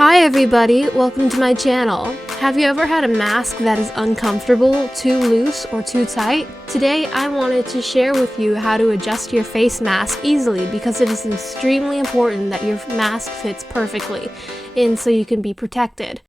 Hi everybody, welcome to my channel. Have you ever had a mask that is uncomfortable, too loose, or too tight? Today I wanted to share with you how to adjust your face mask easily because it is extremely important that your mask fits perfectly and so you can be protected.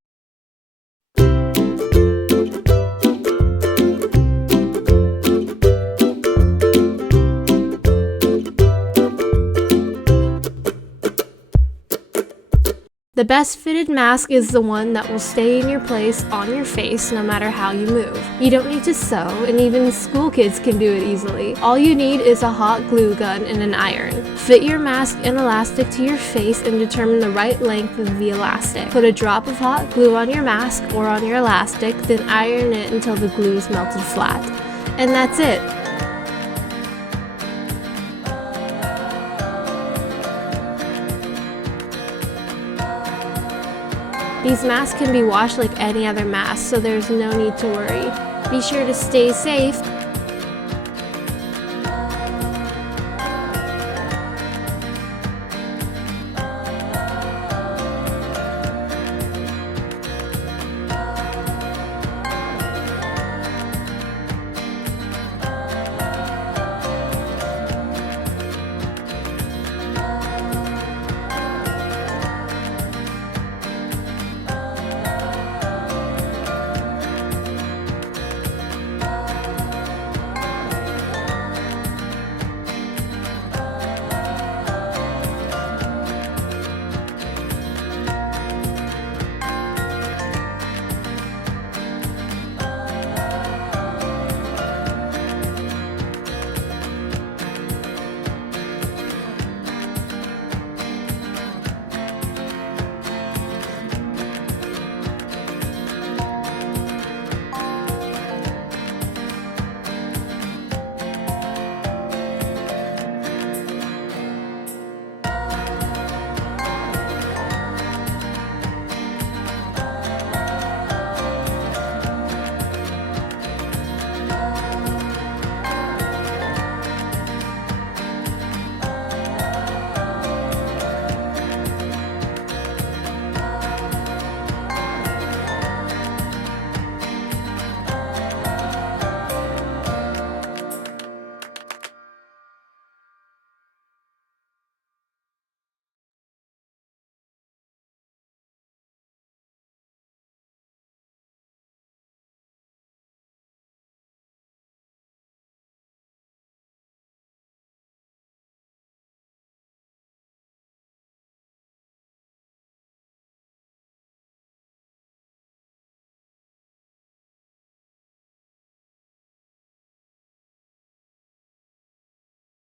The best fitted mask is the one that will stay in your place on your face no matter how you move. You don't need to sew, and even school kids can do it easily. All you need is a hot glue gun and an iron. Fit your mask and elastic to your face and determine the right length of the elastic. Put a drop of hot glue on your mask or on your elastic, then iron it until the glue is melted flat. And that's it. These masks can be washed like any other mask, so there's no need to worry. Be sure to stay safe,